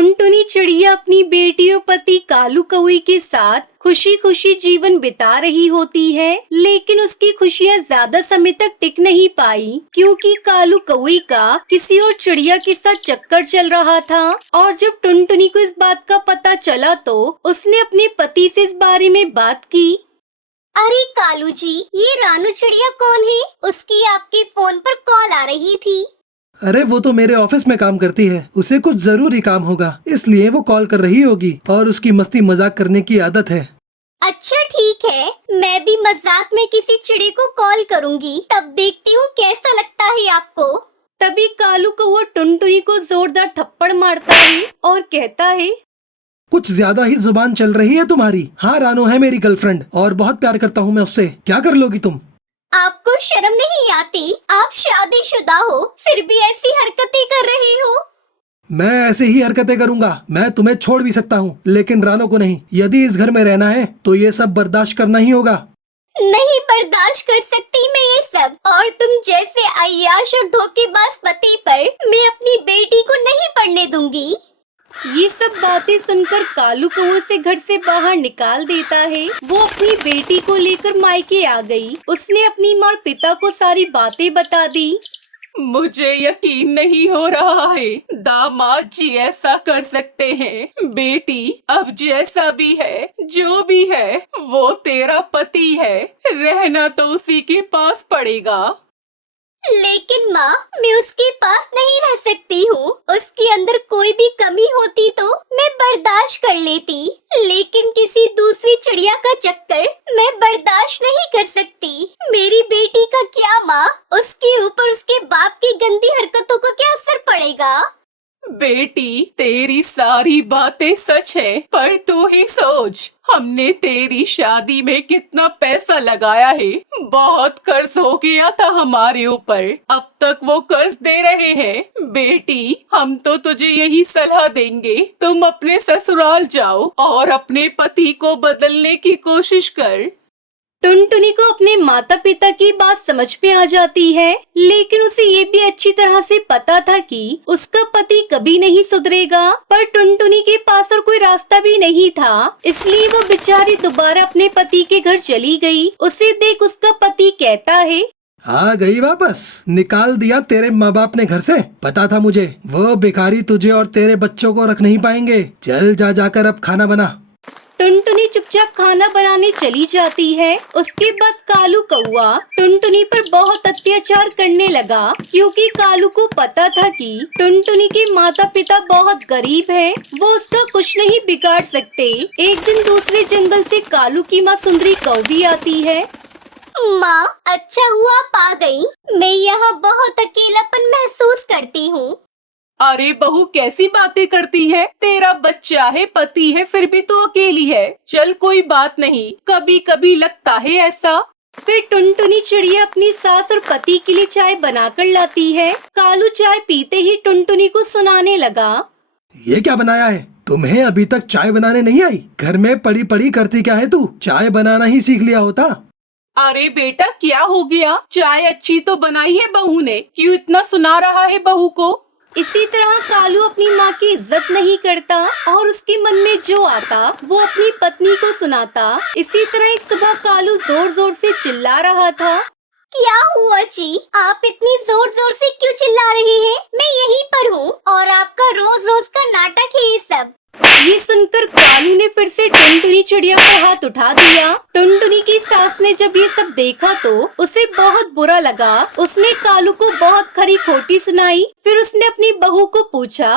टुनटुनी चिड़िया अपनी बेटी और पति कालू कौवे के साथ खुशी खुशी जीवन बिता रही होती है, लेकिन उसकी खुशियाँ ज्यादा समय तक टिक नहीं पाई क्योंकि कालू कौवे का किसी और चिड़िया के साथ चक्कर चल रहा था। और जब टुनटुनी को इस बात का पता चला तो उसने अपने पति से इस बारे में बात की। अरे कालू जी, ये रानू चिड़िया कौन है? उसकी आपके फोन पर कॉल आ रही थी। अरे वो तो मेरे ऑफिस में काम करती है, उसे कुछ जरूरी काम होगा इसलिए वो कॉल कर रही होगी और उसकी मस्ती मजाक करने की आदत है। अच्छा ठीक है, मैं भी मजाक में किसी चिड़ी को कॉल करूंगी, तब देखती हूँ कैसा लगता है आपको। तभी कालू कौवा टुनटुनी को जोरदार थप्पड़ मारता है और कहता है, कुछ ज्यादा ही जुबान चल रही है तुम्हारी। हाँ, रानू है मेरी गर्लफ्रेंड और बहुत प्यार करता हूँ मैं उससे। क्या कर लोगी तुम? आपको शर्म नहीं आती? आप शादीशुदा हो फिर भी ऐसी हरकतें कर रहे हो। मैं ऐसे ही हरकतें करूंगा। मैं तुम्हें छोड़ भी सकता हूँ लेकिन रानू को नहीं। यदि इस घर में रहना है तो ये सब बर्दाश्त करना ही होगा। नहीं बर्दाश्त कर सकती मैं ये सब, और तुम जैसे अय्याश और धोखेबाज पति पर मैं अपनी बेटी को नहीं पढ़ने दूंगी। ये सब बातें सुनकर कालू कौवा से घर से बाहर निकाल देता है। वो अपनी बेटी को लेकर मायके आ गई। उसने अपनी माँ और पिता को सारी बातें बता दी। मुझे यकीन नहीं हो रहा है दामाद जी ऐसा कर सकते हैं। बेटी, अब जैसा भी है जो भी है वो तेरा पति है, रहना तो उसी के पास पड़ेगा। लेकिन माँ, मैं उसके पास नहीं रह सकती हूँ। उसके अंदर कोई भी कमी होती तो मैं बर्दाश्त कर लेती, लेकिन किसी दूसरी चिड़िया का चक्कर मैं बर्दाश्त नहीं कर सकती। मेरी बेटी का क्या माँ? उसके ऊपर उसके बाप की गंदी हरकतों का क्या असर पड़ेगा? बेटी, तेरी सारी बातें सच है, पर तू ही सोच, हमने तेरी शादी में कितना पैसा लगाया है। बहुत कर्ज हो गया था हमारे ऊपर, अब तक वो कर्ज दे रहे हैं। बेटी, हम तो तुझे यही सलाह देंगे, तुम अपने ससुराल जाओ और अपने पति को बदलने की कोशिश कर। टुनटुनी को अपने माता पिता की बात समझ में आ जाती है, लेकिन उसे ये भी अच्छी तरह से पता था कि उसका पति कभी नहीं सुधरेगा। पर टुनटुनी के पास और कोई रास्ता भी नहीं था, इसलिए वो बेचारी दोबारा अपने पति के घर चली गई। उसे देख उसका पति कहता है, आ गई वापस? निकाल दिया तेरे माँ बाप ने घर से? पता था मुझे, वो भिखारी तुझे और तेरे बच्चों को रख नहीं पाएंगे। चल जाकर अब खाना बना। टुनटुनी चुपचाप खाना बनाने चली जाती है। उसके बाद कालू कौवा टुनटुनी पर बहुत अत्याचार करने लगा, क्योंकि कालू को पता था कि टुनटुनी के माता पिता बहुत गरीब हैं। वो उसका कुछ नहीं बिगाड़ सकते। एक दिन दूसरे जंगल से कालू की माँ सुंदरी कौवी आती है। माँ, अच्छा हुआ आप आ गई। मैं यहाँ बहुत अकेलापन महसूस करती हूँ। अरे बहू, कैसी बातें करती है? तेरा बच्चा है, पति है, फिर भी तो अकेली है। चल कोई बात नहीं, कभी कभी लगता है ऐसा। फिर टुनटुनी चिड़िया अपनी सास और पति के लिए चाय बनाकर लाती है। कालू चाय पीते ही टुनटुनी को सुनाने लगा, ये क्या बनाया है? तुम्हें अभी तक चाय बनाने नहीं आई? घर में पड़ी पड़ी करती क्या है तू? चाय बनाना ही सीख लिया होता। अरे बेटा, क्या हो गया? चाय अच्छी तो बनाई है बहू ने, क्यों इतना सुना रहा है बहू को? इसी तरह कालू अपनी माँ की इज्जत नहीं करता और उसके मन में जो आता वो अपनी पत्नी को सुनाता। इसी तरह एक सुबह कालू जोर जोर से चिल्ला रहा था। क्या हुआ जी? आप इतनी जोर जोर से क्यों चिल्ला रहे हैं? मैं यहीं पर हूँ और आपका रोज रोज का नाटक है ये सब। ये सुनकर कालू ने फिर से टुनटुनी चिड़िया पर हाथ उठा दिया। टुनटुनी की सास ने जब ये सब देखा तो उसे बहुत बुरा लगा। उसने कालू को बहुत खरी खोटी सुनाई। फिर उसने अपनी बहू को पूछा,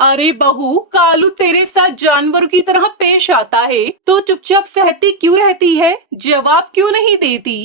अरे बहू, कालू तेरे साथ जानवरों की तरह पेश आता है तो चुपचाप सहती क्यों रहती है? जवाब क्यों नहीं देती?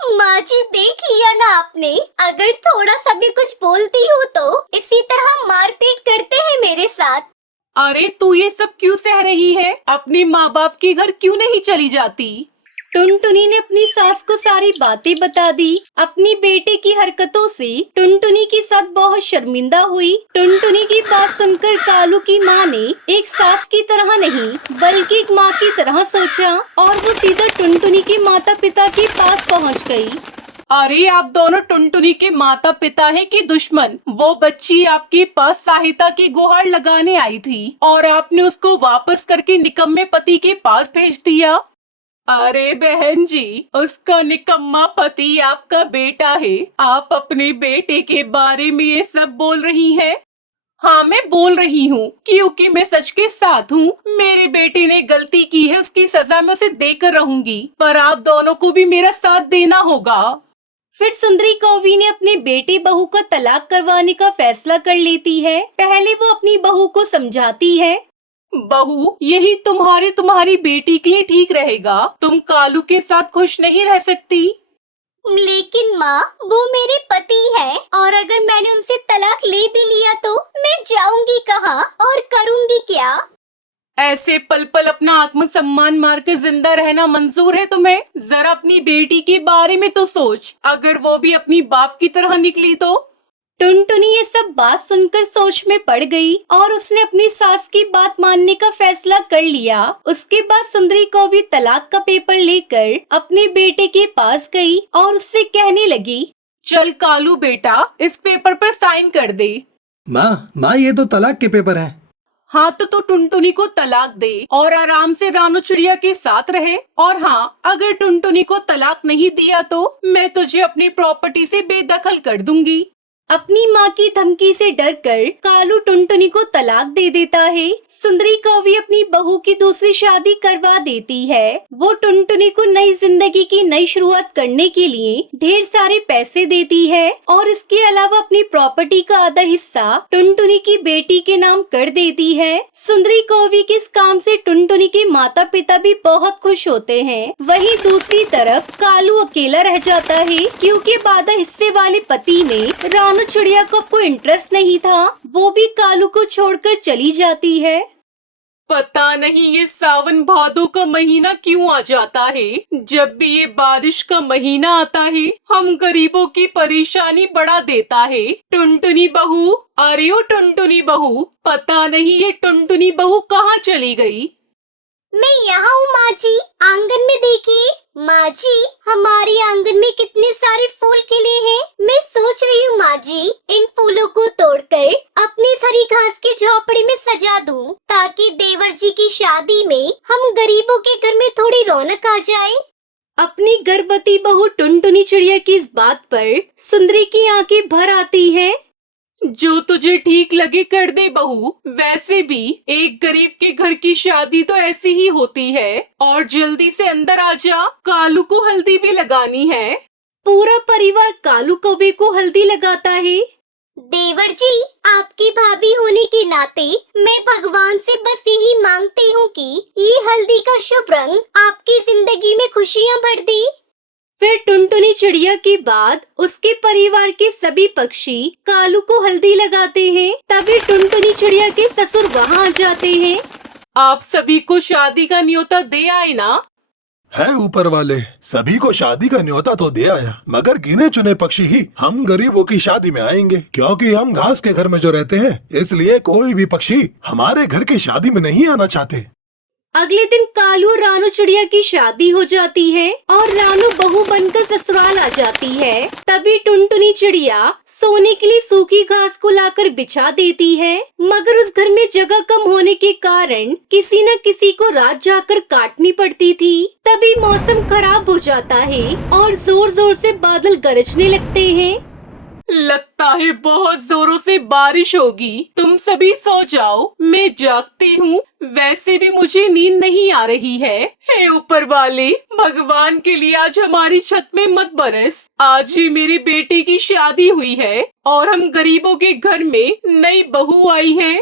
माँ जी, देख लिया ना आपने, अगर थोड़ा सा भी कुछ बोलती हो तो इसी तरह मारपीट करते हैं मेरे साथ। अरे तू ये सब क्यों सह रही है? अपने माँ बाप के घर क्यों नहीं चली जाती? टुनटुनी ने अपनी सास को सारी बातें बता दी। अपनी बेटे की हरकतों से टुनटुनी की सास बहुत शर्मिंदा हुई। टुनटुनी की बात सुनकर कालू की माँ ने एक सास की तरह नहीं बल्कि एक माँ की तरह सोचा और वो सीधा टुनटुनी के माता पिता के पास पहुँच गई। अरे आप दोनों टुनटुनी के माता पिता हैं कि दुश्मन? वो बच्ची आपके पास सहायता की गुहार लगाने आई थी और आपने उसको वापस करके निकम्मे पति के पास भेज दिया। अरे बहन जी, उसका निकम्मा पति आपका बेटा है। आप अपने बेटे के बारे में ये सब बोल रही हैं? हाँ, मैं बोल रही हूँ क्योंकि मैं सच के साथ हूँ। मेरे बेटे ने गलती की है, उसकी सजा मैं उसे देकर रहूंगी, पर आप दोनों को भी मेरा साथ देना होगा। फिर सुंदरी कौवी ने अपने बेटे बहू का तलाक करवाने का फैसला कर लेती है। पहले वो अपनी बहू को समझाती है। बहू, यही तुम्हारी बेटी के लिए ठीक रहेगा। तुम कालू के साथ खुश नहीं रह सकती। लेकिन माँ, वो मेरे पति है और अगर मैंने उनसे तलाक ले भी लिया तो मैं जाऊंगी कहाँ और करूंगी क्या? ऐसे पल पल अपना आत्मसम्मान मार के जिंदा रहना मंजूर है तुम्हें? जरा अपनी बेटी के बारे में तो सोच, अगर वो भी अपनी बाप की तरह निकली तो। टुनटुनी ये सब बात सुनकर सोच में पड़ गई और उसने अपनी सास की बात मानने का फैसला कर लिया। उसके बाद सुंदरी कौवी तलाक का पेपर लेकर अपने बेटे के पास गई और उससे कहने लगी, चल कालू बेटा, इस पेपर पर साइन कर दे। माँ ये तो तलाक के पेपर हैं। हाँ तो टुनटुनी को तलाक दे और आराम से रानू चिड़िया के साथ रहे। और हाँ, अगर टुनटुनी को तलाक नहीं दिया तो मैं तुझे अपनी प्रॉपर्टी से बेदखल कर दूंगी। अपनी माँ की धमकी से डरकर कालू टुनटुनी को तलाक दे देता है। सुंदरी कौवी अपनी बहू की दूसरी शादी करवा देती है। वो टुनटुनी को नई जिंदगी की नई शुरुआत करने के लिए ढेर सारे पैसे देती है और इसके अलावा अपनी प्रॉपर्टी का आधा हिस्सा टुनटुनी की बेटी के नाम कर देती है। सुंदरी कौवी के इस काम से टुनटुनी के माता पिता भी बहुत खुश होते हैं। वहीं दूसरी तरफ कालू अकेला रह जाता है क्योंकि आधा हिस्से वाले पति में रानू चिड़िया को कोई इंटरेस्ट नहीं था। वो भी कालू को छोड़कर चली जाती है। पता नहीं ये सावन भादों का महीना क्यों आ जाता है। जब भी ये बारिश का महीना आता है, हम गरीबों की परेशानी बढ़ा देता है। टुनटुनी बहू, अरे ओ टुनटुनी बहू, पता नहीं ये टुनटुनी बहू कहाँ चली गई। मैं यहाँ हूँ माँ जी, आंगन में देखिए। माँ जी, हमारे आंगन में कितने सारे फूल खिले हैं। मैं सोच रही हूँ माँ जी, इन फूलों को तोड़कर अपनी हरी घास की झोपड़ी में सजा दूँ ताकि देवर जी की शादी में हम गरीबों के घर में थोड़ी रौनक आ जाए। अपनी गर्भवती बहू टुनटुनी चिड़िया की इस बात पर सुंदरी की आंखें भर आती हैं। जो तुझे ठीक लगे कर दे बहू। वैसे भी एक गरीब के घर की शादी तो ऐसी ही होती है। और जल्दी से अंदर आ जा, कालू को हल्दी भी लगानी है। पूरा परिवार कालू कौवे को हल्दी लगाता है। देवर जी, आपकी भाभी होने के नाते मैं भगवान से बस यही मांगती हूँ कि ये हल्दी का शुभ रंग आपकी जिंदगी में खुशियाँ भर दे। फिर टुनटुनी चिड़िया के बाद उसके परिवार के सभी पक्षी कालू को हल्दी लगाते हैं। तभी टुनटुनी चिड़िया के ससुर वहाँ आ जाते हैं। आप सभी को शादी का न्योता दे आए ना? है ऊपर वाले, सभी को शादी का न्योता तो दे आया, मगर गिने चुने पक्षी ही हम गरीबों की शादी में आएंगे, क्योंकि हम घास के घर में जो रहते हैं, इसलिए कोई भी पक्षी हमारे घर की शादी में नहीं आना चाहते। अगले दिन कालू और रानू चिड़िया की शादी हो जाती है और रानू बहू बनकर ससुराल आ जाती है। तभी टुनटुनी चिड़िया सोने के लिए सूखी घास को लाकर बिछा देती है, मगर उस घर में जगह कम होने के कारण किसी न किसी को रात जाकर काटनी पड़ती थी। तभी मौसम खराब हो जाता है और जोर जोर से बादल गरजने लगते हैं। लगता है बहुत जोरों से बारिश होगी। तुम सभी सो जाओ, मैं जागती हूँ। वैसे भी मुझे नींद नहीं आ रही है। हे ऊपर वाले, भगवान के लिए आज हमारी छत में मत बरस। आज ही मेरे बेटे की शादी हुई है और हम गरीबों के घर में नई बहू आई है।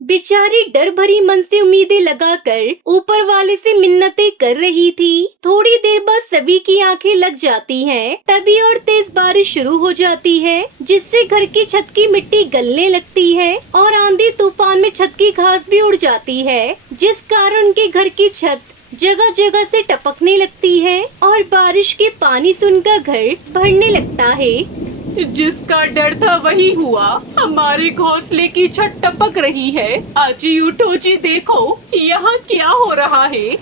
बेचारी डर भरी मन से उम्मीदें लगाकर ऊपर वाले से मिन्नतें कर रही थी। थोड़ी देर बाद सभी की आंखें लग जाती हैं। तभी और तेज बारिश शुरू हो जाती है, जिससे घर की छत की मिट्टी गलने लगती है और आंधी तूफान में छत की घास भी उड़ जाती है, जिस कारण उनके घर की छत जगह जगह से टपकने लगती है और बारिश के पानी से उनका घर भरने लगता है। जिसका डर था वही हुआ। हमारे घोंसले की छत टपक रही है। अजी उठो जी, देखो यहाँ क्या हो रहा है।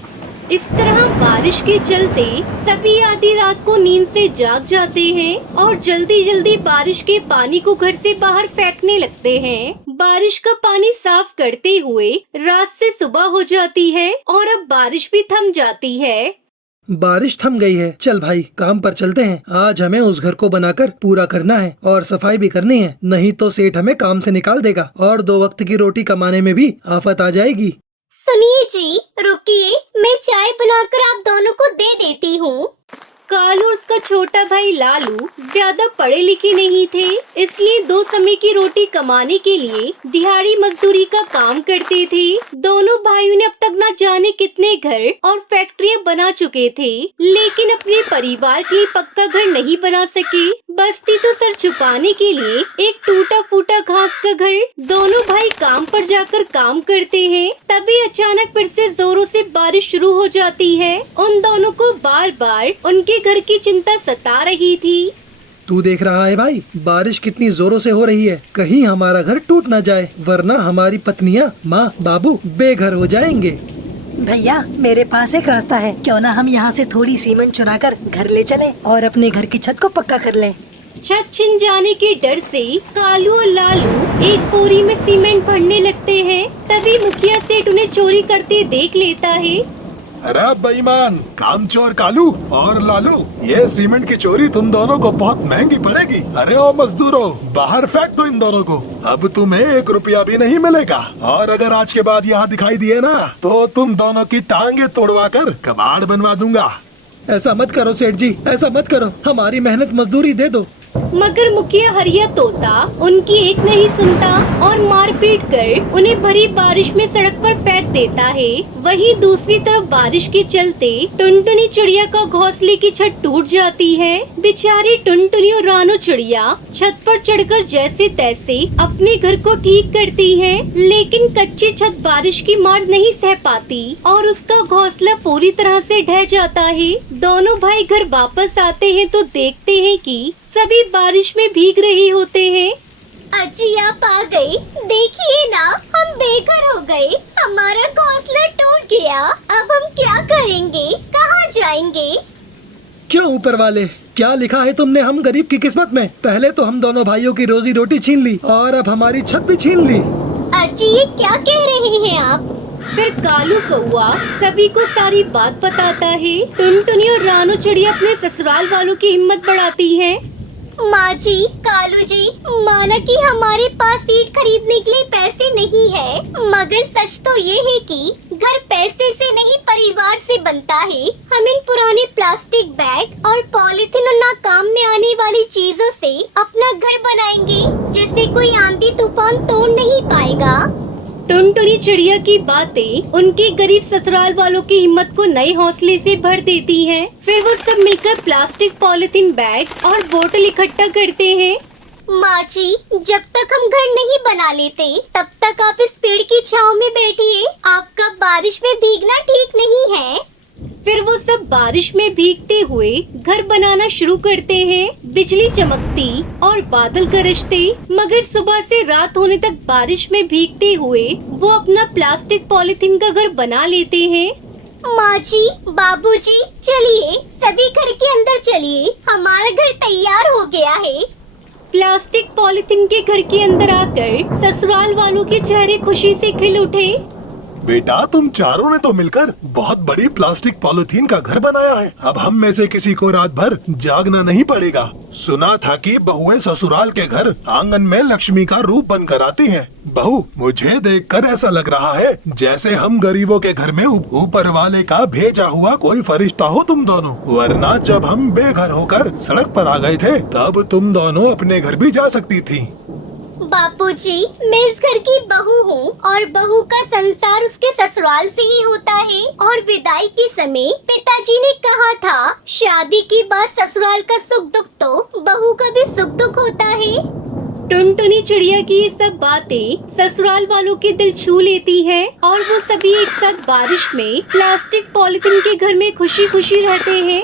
इस तरह बारिश के चलते सभी आधी रात को नींद से जाग जाते हैं और जल्दी जल्दी बारिश के पानी को घर से बाहर फेंकने लगते हैं। बारिश का पानी साफ करते हुए रात से सुबह हो जाती है और अब बारिश भी थम जाती है। बारिश थम गई है, चल भाई काम पर चलते हैं। आज हमें उस घर को बनाकर पूरा करना है और सफाई भी करनी है, नहीं तो सेठ हमें काम से निकाल देगा और 2 वक्त की रोटी कमाने में भी आफत आ जाएगी। सुनिए जी, रुकिए, मैं चाय बनाकर आप दोनों को दे देती हूँ। कालू और उसका छोटा भाई लालू ज्यादा पढ़े लिखे नहीं थे, इसलिए 2 समय की रोटी कमाने के लिए दिहाड़ी मजदूरी का काम करते थे। दोनों भाइयों ने अब तक न जाने कितने घर और फैक्ट्रियां बना चुके थे, लेकिन अपने परिवार के लिए पक्का घर नहीं बना सके। बस्ती तो सर छुपाने के लिए एक टूटा फूटा घास का घर। दोनों भाई काम पर जाकर काम करते हैं, तभी अचानक फिर से जोरों से बारिश शुरू हो जाती है। उन दोनों को बार बार उनके घर की चिंता सता रही थी। तू देख रहा है भाई, बारिश कितनी जोरों से हो रही है, कहीं हमारा घर टूट न जाए, वरना हमारी पत्नियां, माँ बाबू बेघर हो जाएंगे। भैया मेरे पास एक रास्ता है, क्यों ना हम यहाँ से थोड़ी सीमेंट चुराकर घर ले चलें और अपने घर की छत को पक्का कर लें। छत छिन जाने के डर से कालू और लालू एक बोरी में सीमेंट भरने लगते हैं। तभी मुखिया सेठ उन्हें चोरी करते देख लेता है। अरे बेईमान, कामचोर कालू और लालू, ये सीमेंट की चोरी तुम दोनों को बहुत महंगी पड़ेगी। अरे ओ मजदूरों, बाहर फेंक दो इन दोनों को, अब तुम्हें 1 रुपया भी नहीं मिलेगा। और अगर आज के बाद यहाँ दिखाई दिए ना, तो तुम दोनों की टांगे तोड़वा कर कबाड़ बनवा दूंगा। ऐसा मत करो सेठ जी, ऐसा मत करो, हमारी मेहनत मजदूरी दे दो। मगर मुखिया हरिया तोता उनकी एक नहीं सुनता और मार पीट कर उन्हें भरी बारिश में सड़क पर फेंक देता है। वहीं दूसरी तरफ बारिश के चलते टुनटुनी चिड़िया का घोंसले की छत टूट जाती है। बेचारी टुनटुनी और रानो चिड़िया छत पर चढ़कर जैसे तैसे अपने घर को ठीक करती है, लेकिन कच्ची छत बारिश की मार नहीं सह पाती और उसका घोंसला पूरी तरह से ढह जाता है। दोनों भाई घर वापस आते हैं तो देखते हैं कि सभी बारिश में भीग रहे होते हैं। अजी आप आ गए, देखिए ना, हम बेघर हो गए, हमारा घोंसला टूट गया। अब हम क्या करेंगे, कहाँ जाएंगे? क्यों ऊपर वाले, क्या लिखा है तुमने हम गरीब की किस्मत में? पहले तो हम दोनों भाइयों की रोजी रोटी छीन ली और अब हमारी छत भी छीन ली। अजी ये क्या कह रहे हैं आप? फिर कालू कौआ सभी को सारी बात बताता है। टुनटुनी और रानो चिड़िया अपने ससुराल वालों की हिम्मत बढ़ाती हैं। माँ जी, कालू जी, माना कि हमारे पास ईंट खरीदने के लिए पैसे नहीं है, मगर सच तो ये है कि घर पैसे से नहीं परिवार से बनता है। हम इन पुराने प्लास्टिक बैग और पॉलिथीन और ना काम में आने वाली चीजों से अपना घर बनाएंगे, जिसे कोई आंधी तूफान तोड़ नहीं पाएगा। टुनटुनी चिड़िया की बातें उनके गरीब ससुराल वालों की हिम्मत को नए हौसले से भर देती हैं। फिर वो सब मिलकर प्लास्टिक, पॉलिथीन बैग और बोतल इकट्ठा करते हैं। माँ जी, जब तक हम घर नहीं बना लेते तब तक आप इस पेड़ की छांव में बैठिए, आपका बारिश में भीगना ठीक नहीं है। फिर वो सब बारिश में भीगते हुए घर बनाना शुरू करते हैं। बिजली चमकती और बादल गरजते, मगर सुबह से रात होने तक बारिश में भीगते हुए वो अपना प्लास्टिक पॉलिथीन का घर बना लेते हैं। माँ जी, बाबूजी, चलिए सभी घर के अंदर चलिए, हमारा घर तैयार हो गया है। प्लास्टिक पॉलिथीन के घर के अंदर आकर ससुराल वालों के चेहरे खुशी से खिल उठे। बेटा, तुम चारों ने तो मिलकर बहुत बड़ी प्लास्टिक पॉलिथीन का घर बनाया है। अब हम में से किसी को रात भर जागना नहीं पड़ेगा। सुना था कि बहुएं ससुराल के घर आंगन में लक्ष्मी का रूप बनकर आती हैं। बहू, मुझे देखकर ऐसा लग रहा है जैसे हम गरीबों के घर में ऊपर वाले का भेजा हुआ कोई फरिश्ता हो तुम दोनों। वरना जब हम बेघर होकर सड़क पर आ गए थे, तब तुम दोनों अपने घर भी जा सकती थी। बापूजी, मैं इस घर की बहू हूँ और बहू का संसार उसके ससुराल से ही होता है। और विदाई के समय पिताजी ने कहा था, शादी के बाद ससुराल का सुख दुख तो बहू का भी सुख दुख होता है। टुनटुनी चिड़िया की ये सब बातें ससुराल वालों के दिल छू लेती हैं और वो सभी एक साथ बारिश में प्लास्टिक पॉलिथीन के घर में खुशी खुशी रहते हैं।